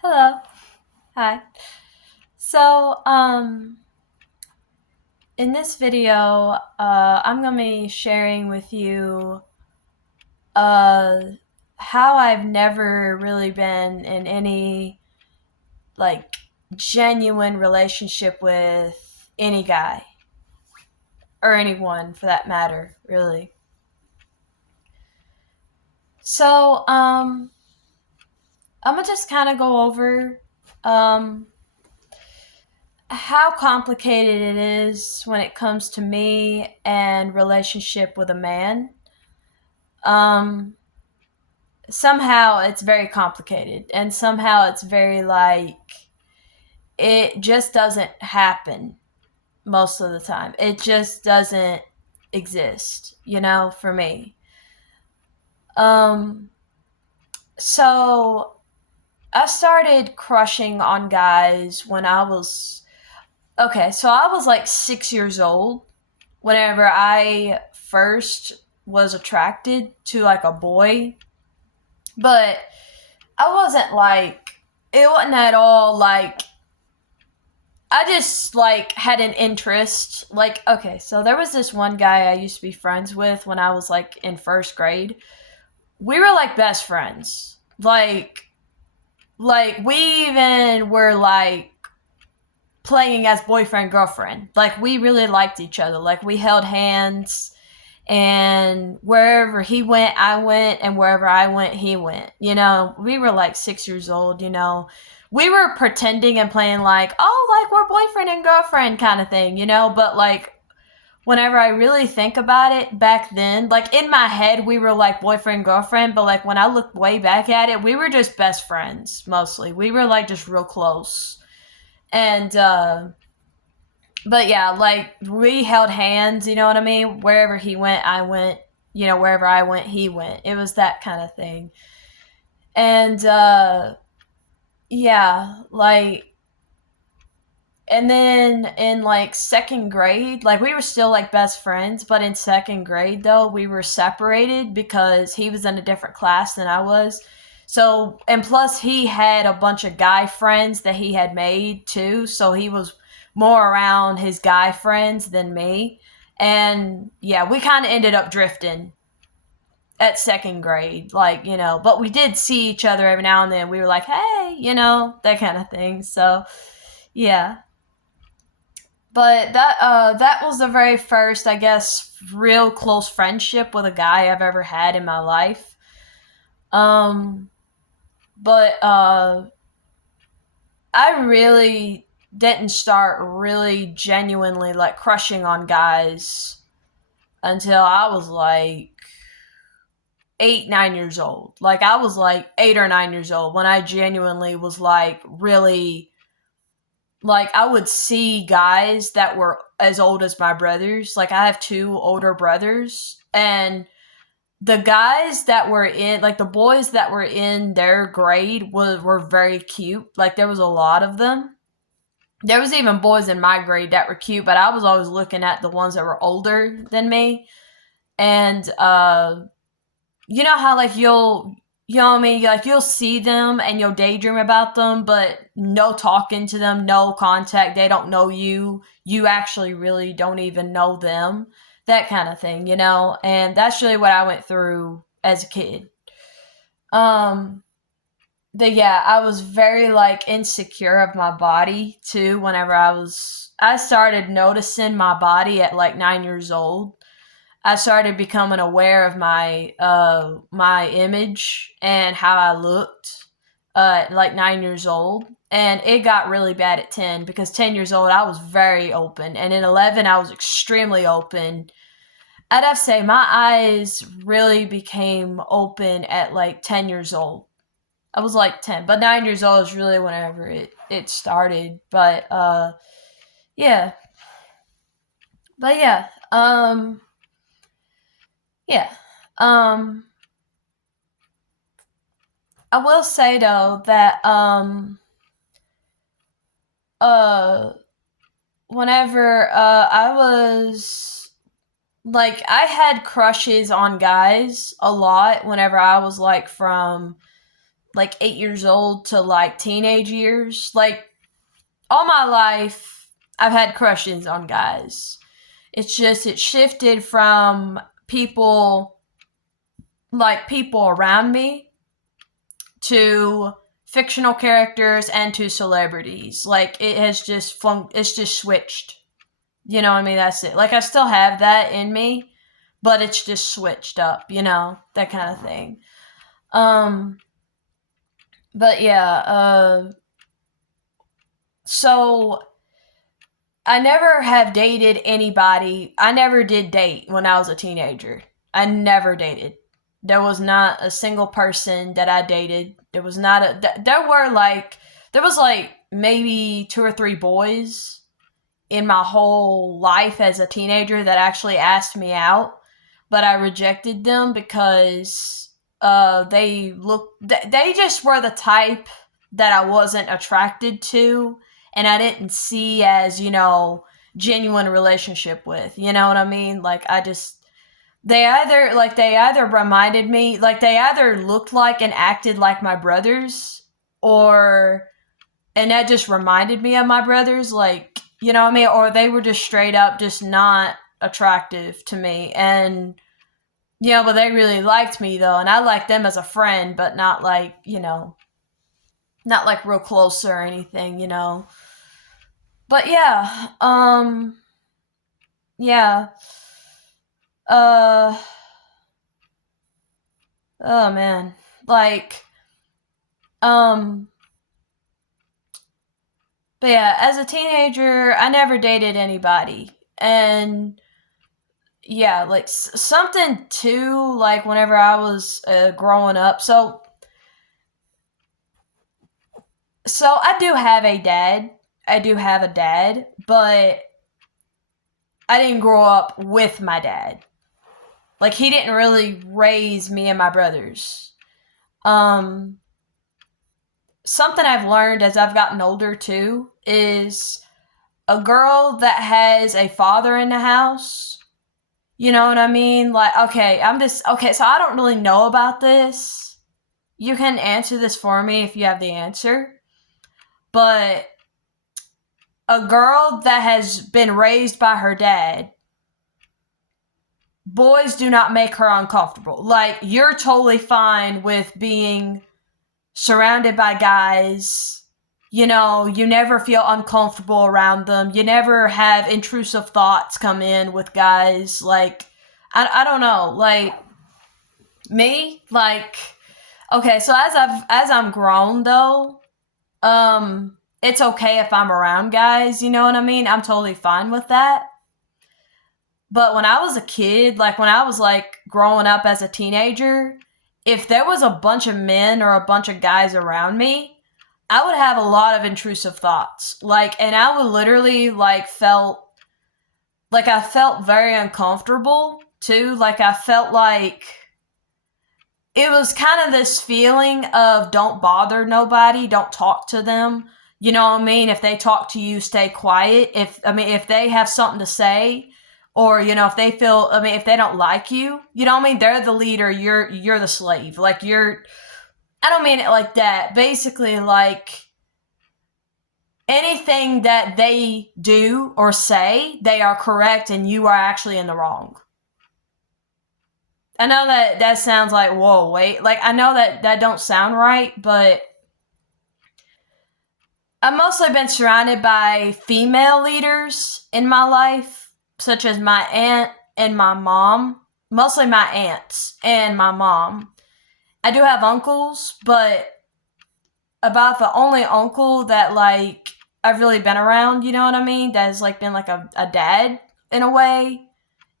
Hello. Hi. So, in this video, I'm gonna be sharing with you uh, how I've never really been in any like genuine relationship with any guy or anyone for that matter, really. So, I'm gonna just kind of go over um, how complicated it is when it comes to me and relationship with a man. Um, Somehow it's very complicated, and somehow it's very it just doesn't happen most of the time. It just doesn't exist, for me. Um, so I started crushing on guys when I was okay. So I was like 6 years old whenever I first was attracted to like a boy, but I wasn't it wasn't at all I just had an interest. Okay, so there was this one guy I used to be friends with when I was like in first grade. We were like best friends. We even were like playing as boyfriend girlfriend. Like we really liked each other. Like we held hands, and wherever he went, I went, and wherever I went, he went. We were like 6 years old. We were pretending and playing like we're boyfriend and girlfriend kind of thing. But whenever I really think about it back then, like in my head, we were like boyfriend girlfriend, but like when I look way back at it, we were just best friends mostly. We were like just real close. And but yeah, like we held hands, you know what I mean? Wherever he went, I went, wherever I went, he went. It was that kind of thing. And yeah, and then in like second grade, like we were still like best friends, but in second grade though, we were separated because he was in a different class than I was. So, and plus he had a bunch of guy friends that he had made too, so he was more around his guy friends than me. And yeah, we kind of ended up drifting at second grade, but we did see each other every now and then. We were like, hey, that kind of thing. So, yeah. But that was the very first, I guess, real close friendship with a guy I've ever had in my life. Um, but I really didn't start really genuinely like crushing on guys until I was like 8, 9 years old. Like I was like 8 or 9 years old when I genuinely was like really I would see guys that were as old as my brothers. Like I have two older brothers, and the guys that were in the boys that were in their grade were very cute. Like there was a lot of them. There was even boys in my grade that were cute, but I was always looking at the ones that were older than me. And you know how you know what I mean? Like you'll see them and you'll daydream about them, but no talking to them, no contact. They don't know you. You actually really don't even know them. That kind of thing. And that's really what I went through as a kid. Um, but yeah, I was very insecure of my body too. I started noticing my body at like 9 years old. I started becoming aware of my image and how I looked at like 9 years old. And it got really bad at 10 because 10 years old I was very open, and in 11 I was extremely open. I'd have to say my eyes really became open at like 10 years old. I was like 10, but 9 years old is really whenever it started. Yeah, but yeah. Um, I will say though that uh whenever I was I had crushes on guys a lot whenever I was like 8 years old to like teenage years. Like all my life, I've had crushes on guys. It's just it shifted from people around me to fictional characters and to celebrities. Like it's just switched. You know what I mean? That's it. Like I still have that in me, but it's just switched up, that kind of thing. But yeah, so I never have dated anybody. I never did date when I was a teenager. I never dated. There was not a single person that I dated. There was not there was like maybe 2 or 3 boys in my whole life as a teenager that actually asked me out, but I rejected them because they just were the type that I wasn't attracted to, and I didn't see as genuine relationship with. You know what I mean? Like they either reminded me, like they either looked like and acted like my brothers, and that just reminded me of my brothers, like, you know what I mean? Or they were just straight up just not attractive to me. And, but they really liked me though. And I liked them as a friend, but not like, not like real close or anything, But yeah, yeah. Uh, oh man. Like, um, but yeah, as a teenager, I never dated anybody. And yeah, like something too, like whenever I was growing up. So I do have a dad. I do have a dad, but I didn't grow up with my dad. Like he didn't really raise me and my brothers. Um Something I've learned as I've gotten older too is a girl that has a father in the house. You know what I mean? Like, okay, so I don't really know about this. You can answer this for me if you have the answer. But a girl that has been raised by her dad, boys do not make her uncomfortable. Like, you're totally fine with being surrounded by guys. You never feel uncomfortable around them. You never have intrusive thoughts come in with guys. Like, I don't know. Like, me, like, okay, so as I'm grown though, it's okay if I'm around guys, you know what I mean? I'm totally fine with that. But when I was a kid, like when I was like growing up as a teenager, if there was a bunch of men or a bunch of guys around me, I would have a lot of intrusive thoughts. Like, and I would literally I felt very uncomfortable too. Like I felt like it was kind of this feeling of don't bother nobody, don't talk to them. You know what I mean? If they talk to you, stay quiet. If they have something to say, or if they feel, if they don't like you, you know what I mean? They're the leader, you're the slave. Like I don't mean it like that. Basically, like anything that they do or say, they are correct and you are actually in the wrong. I know that sounds like, whoa, wait. Like, I know that don't sound right, but I've mostly been surrounded by female leaders in my life, such as my aunt and my mom. Mostly my aunts and my mom. I do have uncles, but about the only uncle that, like, I've really been around, you know what I mean? That has, like, been, like, a dad, in a way,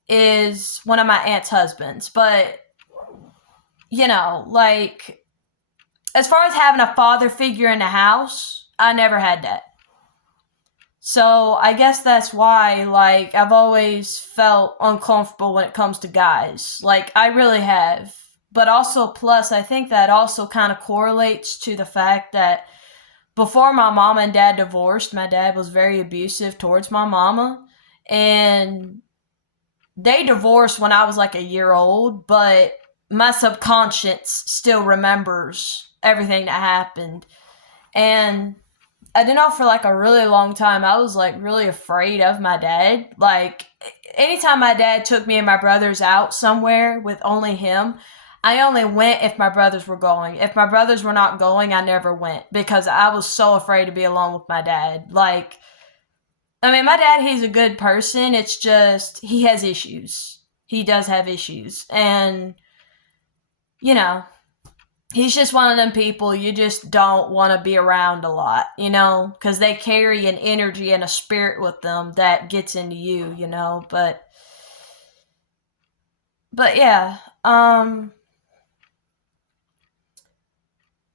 is one of my aunt's husbands. But, like, as far as having a father figure in the house, I never had that. So I guess that's why, like, I've always felt uncomfortable when it comes to guys. Like, I really have. But also, plus, I think that also kind of correlates to the fact that before my mom and dad divorced, my dad was very abusive towards my mama. And they divorced when I was like a year old, but my subconscious still remembers everything that happened. And I didn't know, for like a really long time, I was like really afraid of my dad. Like, anytime my dad took me and my brothers out somewhere with only him, I only went if my brothers were going. If my brothers were not going, I never went because I was so afraid to be alone with my dad. Like, I mean, my dad, he's a good person. It's just, he has issues. He does have issues. And, you know, he's just one of them people you just don't want to be around a lot, because they carry an energy and a spirit with them that gets into you. But yeah,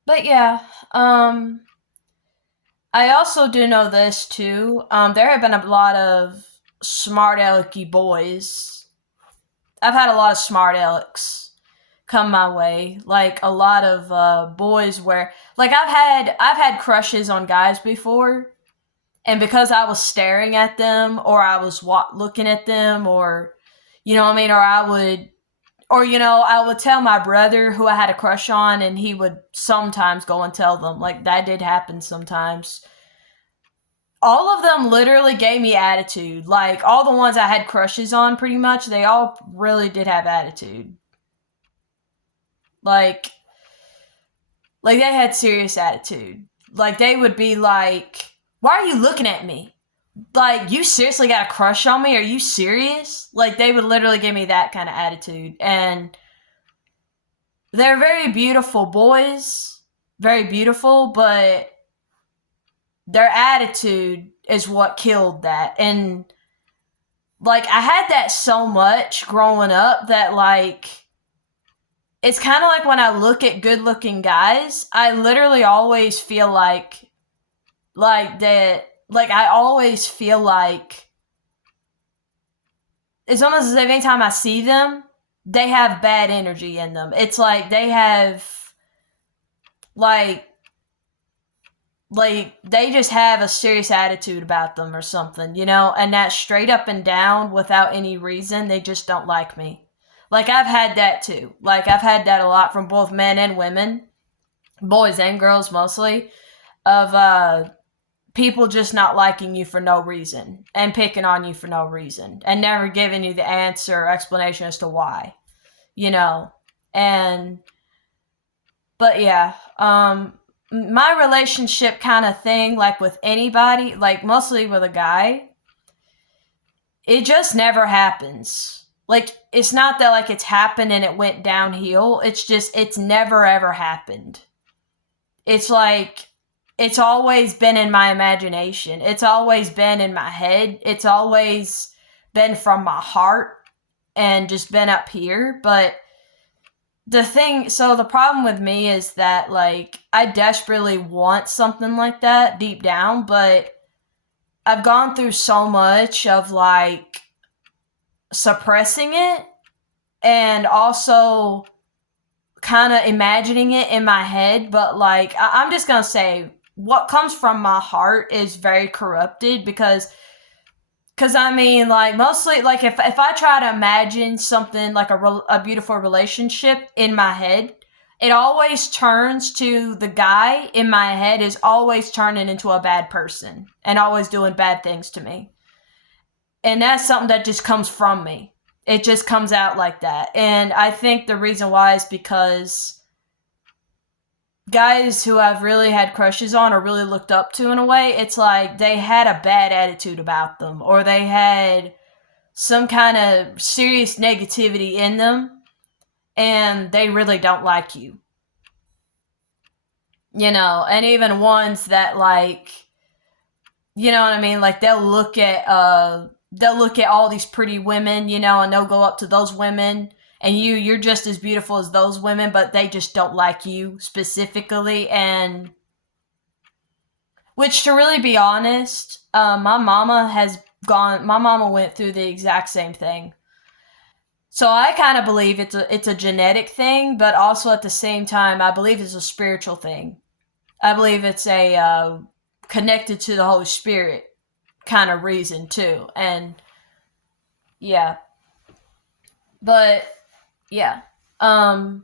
but yeah, I also do know this too. There have been a lot of smart alecky boys. I've had a lot of smart alecks come my way, like a lot of boys where, like, I've had crushes on guys before, and because I was staring at them, or I was looking at them, or what I mean, I would tell my brother who I had a crush on, and he would sometimes go and tell them. Like, that did happen sometimes. All of them literally gave me attitude. Like, all the ones I had crushes on, pretty much, they all really did have attitude. Like they had serious attitude. Like, they would be like, "Why are you looking at me? Like, you seriously got a crush on me? Are you serious?" Like, they would literally give me that kind of attitude. And they're very beautiful boys, very beautiful, but their attitude is what killed that. And, like, I had that so much growing up that, like, it's kind of like when I look at good looking guys, I literally always feel like that, like, I always feel like it's almost as if anytime I see them, they have bad energy in them. It's like they have, like, they just have a serious attitude about them or something, and that's straight up and down without any reason. They just don't like me. Like, I've had that too. Like, I've had that a lot from both men and women, boys and girls mostly, of people just not liking you for no reason and picking on you for no reason and never giving you the answer or explanation as to why, you know. And but yeah, my relationship kind of thing, like with anybody, like mostly with a guy, it just never happens. Like, it's not that, like, it's happened and it went downhill. It's just, it's never ever happened. It's like, it's always been in my imagination. It's always been in my head. It's always been from my heart and just been up here. But the problem with me is that, like, I desperately want something like that deep down, but I've gone through so much of, like, suppressing it and also kind of imagining it in my head. But, like, I'm just gonna say what comes from my heart is very corrupted because I mean, like, mostly, like, if I try to imagine something like a beautiful relationship in my head, it always turns to the guy in my head is always turning into a bad person and always doing bad things to me. And that's something that just comes from me. It just comes out like that. And I think the reason why is because guys who I've really had crushes on or really looked up to in a way, it's like they had a bad attitude about them, or they had some kind of serious negativity in them, and they really don't like you. And even ones that, like, you know what I mean? Like, they'll look at all these pretty women, and they'll go up to those women, and you're just as beautiful as those women, but they just don't like you specifically. And which, to really be honest, my mama went through the exact same thing. So I kind of believe it's a genetic thing, but also at the same time, I believe it's a spiritual thing. I believe it's a connected to the Holy Spirit kind of reason too. And yeah, but yeah. Um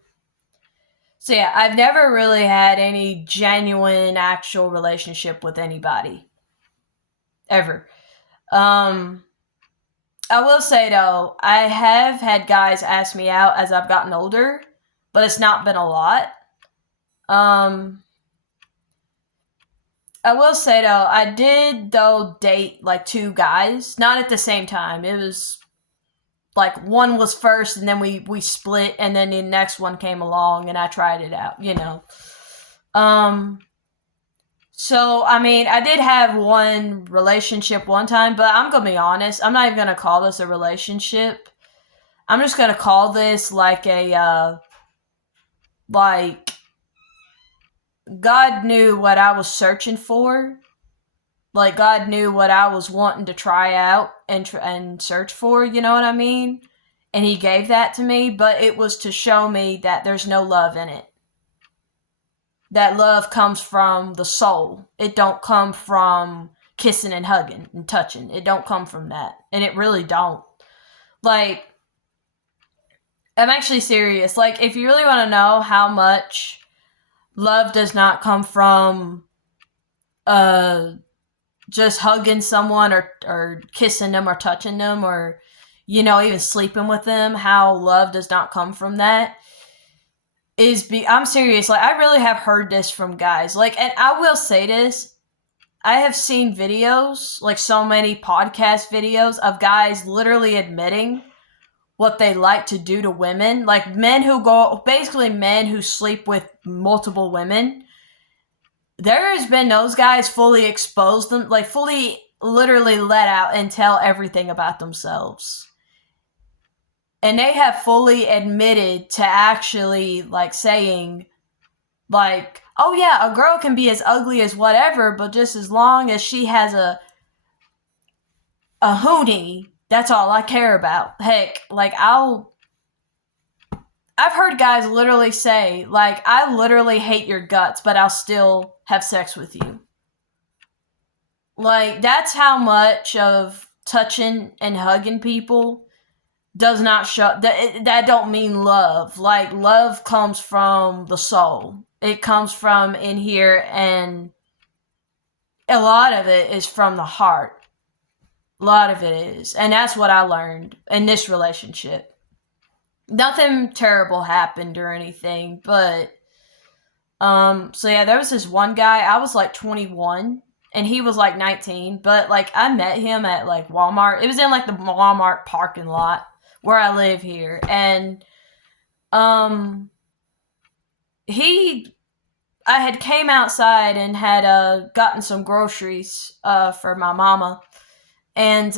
So yeah, I've never really had any genuine actual relationship with anybody ever. Um I will say though, I have had guys ask me out as I've gotten older, but it's not been a lot. Um I will say though, I did though date like two guys, not at the same time. It was like one was first and then we split and then the next one came along and I tried it out, you know. Um so I mean, I did have one relationship one time, but I'm going to be honest, I'm not even going to call this a relationship. I'm just going to call this like a like God knew what I was searching for. Like God knew what I was wanting to try out and search for, you know what I mean? And he gave that to me, but it was to show me that there's no love in it. That love comes from the soul. It don't come from kissing and hugging and touching. It don't come from that. And it really don't. Like, I'm actually serious. Like, if you really want to know how much love does not come from just hugging someone or kissing them or touching them or, you know, even sleeping with them, how love does not come from that I'm serious. Like, I really have heard this from guys. Like, and I will say this, I have seen videos, like so many podcast videos of guys literally admitting what they like to do to women. Like basically men who sleep with multiple women. There has been those guys fully expose them, like fully literally let out and tell everything about themselves. And they have fully admitted to actually like saying like, oh yeah, a girl can be as ugly as whatever, but just as long as she has a hoonie, that's all I care about. Heck, like I've heard guys literally say, like, I literally hate your guts, but I'll still have sex with you. Like, that's how much of touching and hugging people does not show that don't mean love. Like, love comes from the soul. It comes from in here, and a lot of it is from the heart. A lot of it is. And that's what I learned in this relationship. Nothing terrible happened or anything, but so yeah, there was this one guy, I was like 21 and he was like 19, but like I met him at like Walmart. It was in like the Walmart parking lot where I live here, and he I had came outside and had gotten some groceries for my mama, and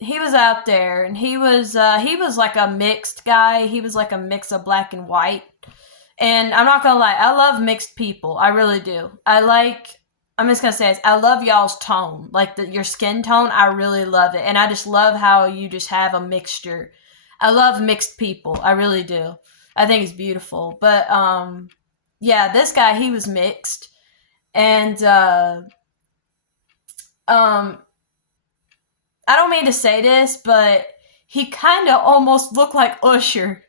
he was out there, and he was like a mixed guy. He was like a mix of black and white. And I'm not gonna lie, I love mixed people. I really do. I'm just gonna say this, I love y'all's tone, like your skin tone. I really love it, and I just love how you just have a mixture. I love mixed people. I really do. I think it's beautiful. But yeah, this guy, he was mixed, and I don't mean to say this, but he kind of almost looked like Usher.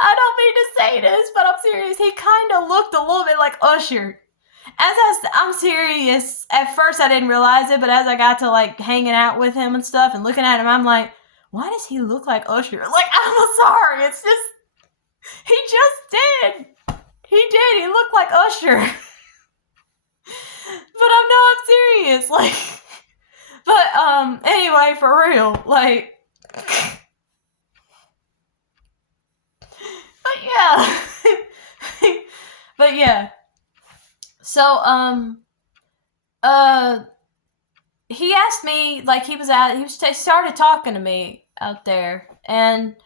I don't mean to say this, but I'm serious. He kind of looked a little bit like Usher. I'm serious. At first, I didn't realize it, but as I got to like hanging out with him and stuff and looking at him, I'm like, why does he look like Usher? Like, I'm sorry. It's just, he just did. He did. He looked like Usher. But I'm serious. Like, but anyway, for real, like, but yeah, but yeah. So he asked me, like, he started talking to me out there, and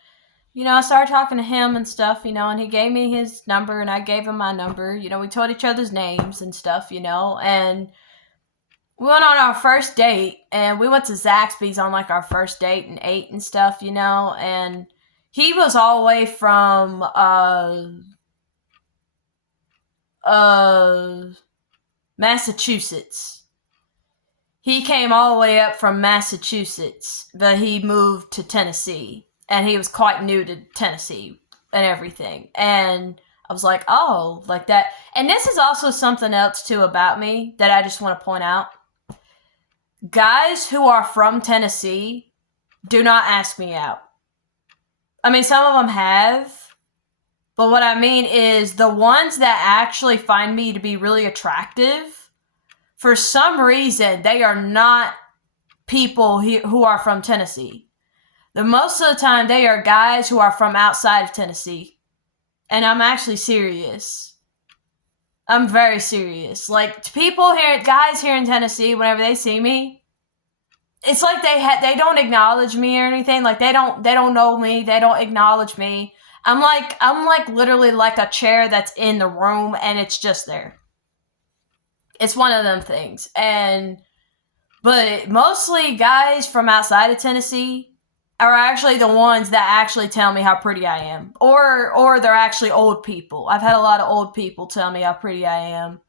you know, I started talking to him and stuff, you know, and he gave me his number and I gave him my number. You know, we told each other's names and stuff, you know, and we went on our first date, and we went to Zaxby's on like our first date and ate and stuff, you know, and he was all the way from Massachusetts. He came all the way up from Massachusetts, but he moved to Tennessee. and he was quite new to Tennessee and everything. And I was like, oh, like that. And this is also something else too about me that I just want to point out. Guys who are from Tennessee do not ask me out. I mean, some of them have, but what I mean is the ones that actually find me to be really attractive, for some reason, they are not people who are from Tennessee. The most of the time, they are guys who are from outside of Tennessee. And I'm actually serious. I'm very serious. Like, guys here in Tennessee, whenever they see me, it's like they don't acknowledge me or anything. Like, they don't know me. They don't acknowledge me. I'm like literally like a chair that's in the room and it's just there. It's one of them things. But mostly guys from outside of Tennessee are actually the ones that actually tell me how pretty I am. Or they're actually old people. I've had a lot of old people tell me how pretty I am.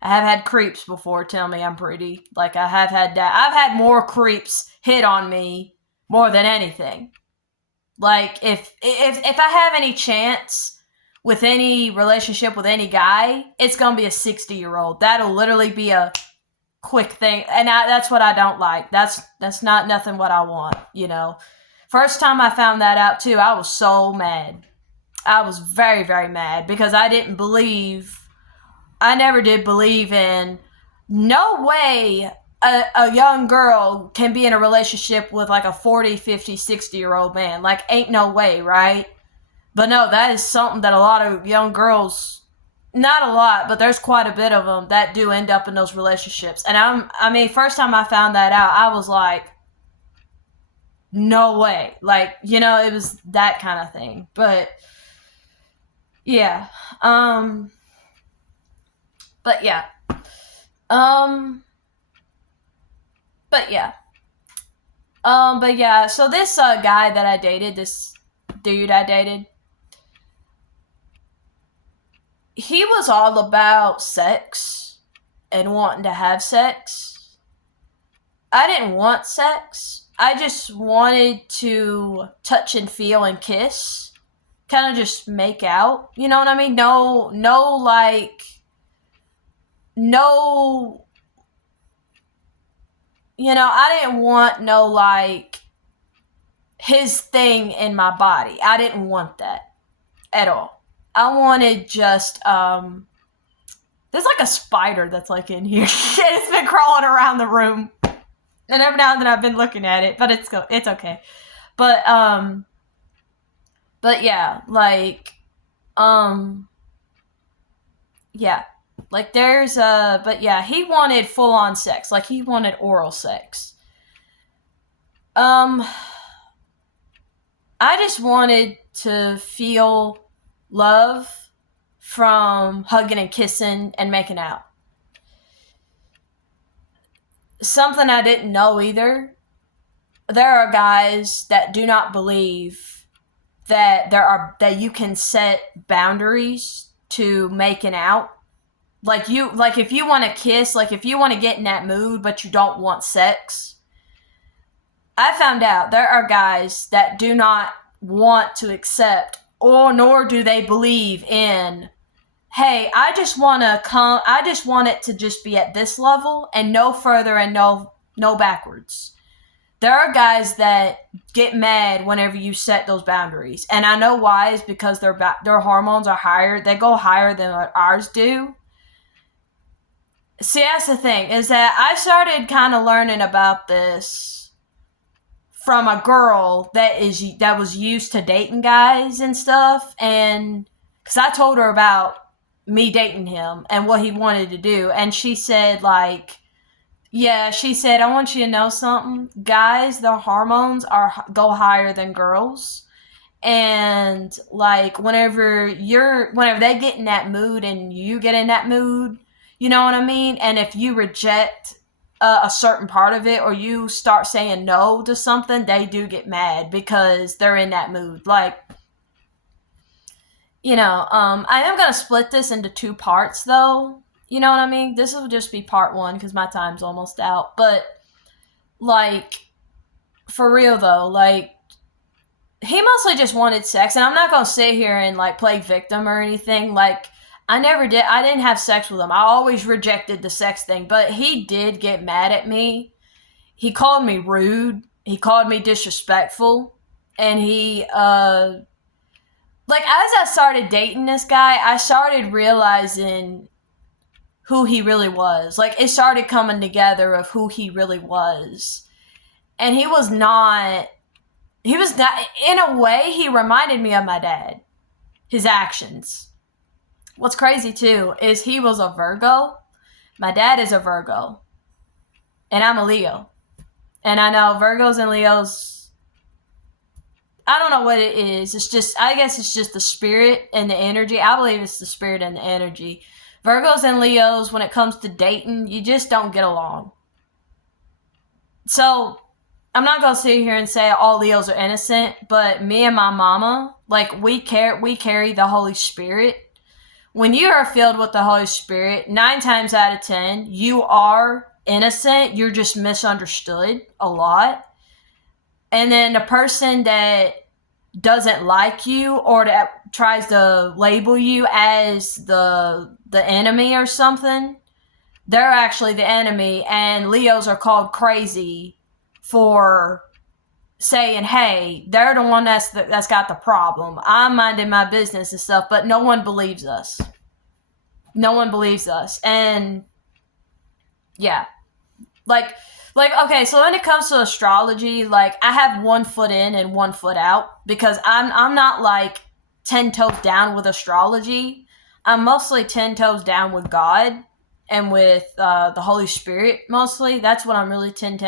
I have had creeps before tell me I'm pretty. Like, I have had that. I've had more creeps hit on me more than anything. Like, if I have any chance with any relationship with any guy, it's gonna be a 60-year-old. That'll literally be a quick thing. And that's what I don't like. That's not nothing what I want, you know. First time I found that out, too, I was so mad. I was very, very mad because I never did believe in, no way a young girl can be in a relationship with like a 40, 50, 60-year-old man. Like, ain't no way, right? But no, that is something that a lot of young girls, not a lot, but there's quite a bit of them that do end up in those relationships. And first time I found that out, I was like, no way. Like, you know, it was that kind of thing. But yeah. But yeah. So this guy that I dated, this dude I dated, he was all about sex and wanting to have sex. I didn't want sex. I just wanted to touch and feel and kiss. Kind of just make out. You know what I mean? No, you know, I didn't want no, like, his thing in my body. I didn't want that at all. I wanted just, there's like a spider that's like in here. It's been crawling around the room. And every now and then I've been looking at it, but it's okay. But yeah, like, yeah. Like, but yeah, he wanted full-on sex. Like, he wanted oral sex. I just wanted to feel love from hugging and kissing and making out. Something I didn't know either. There are guys that do not believe that you can set boundaries to making out. Like, if you want to kiss, like, if you want to get in that mood, but you don't want sex, I found out there are guys that do not want to accept, or nor do they believe in, hey, I just want it to just be at this level and no further and no backwards. There are guys that get mad whenever you set those boundaries. And I know why, is because their hormones are higher. They go higher than what ours do. See, that's the thing, is that I started kind of learning about this from a girl that was used to dating guys and stuff. And because I told her about me dating him and what he wanted to do. And she said, like, yeah, she said, I want you to know something. Guys, their hormones go higher than girls. And, like, whenever they get in that mood and you get in that mood, you know what I mean? And if you reject a certain part of it, or you start saying no to something, they do get mad because they're in that mood. Like, you know, I am going to split this into 2 parts, though. You know what I mean? This will just be part 1 because my time's almost out. But, like, for real, though, like, he mostly just wanted sex, and I'm not gonna sit here and like play victim or anything. Like, I didn't have sex with him. I always rejected the sex thing, but he did get mad at me. He called me rude. He called me disrespectful, and like, as I started dating this guy, I started realizing who he really was. Like, it started coming together of who he really was. And he was not, in a way, he reminded me of my dad. His actions. What's crazy too is he was a Virgo. My dad is a Virgo. And I'm a Leo. And I know Virgos and Leos, I don't know what it is. It's just, I guess it's just the spirit and the energy. I believe it's the spirit and the energy. Virgos and Leos, when it comes to dating, you just don't get along. So, I'm not gonna sit here and say all Leos are innocent, but me and my mama, like, we carry the Holy Spirit. When you are filled with the Holy Spirit, 9 times out of 10, you are innocent. You're just misunderstood a lot. And then the person that doesn't like you or that tries to label you as the enemy or something, they're actually the enemy. And Leos are called crazy for saying, hey, they're the one that's got the problem. I'm minding my business and stuff, but no one believes us. No one believes us. And yeah, like okay, so when it comes to astrology, like, I have 1 foot in and 1 foot out, because I'm not like 10 toes down with astrology. I'm mostly 10 toes down with God and with the Holy Spirit. Mostly that's what I'm really 10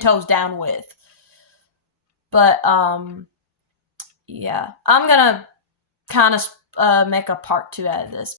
toes down with. But yeah, I'm gonna kind of make a part 2 out of this.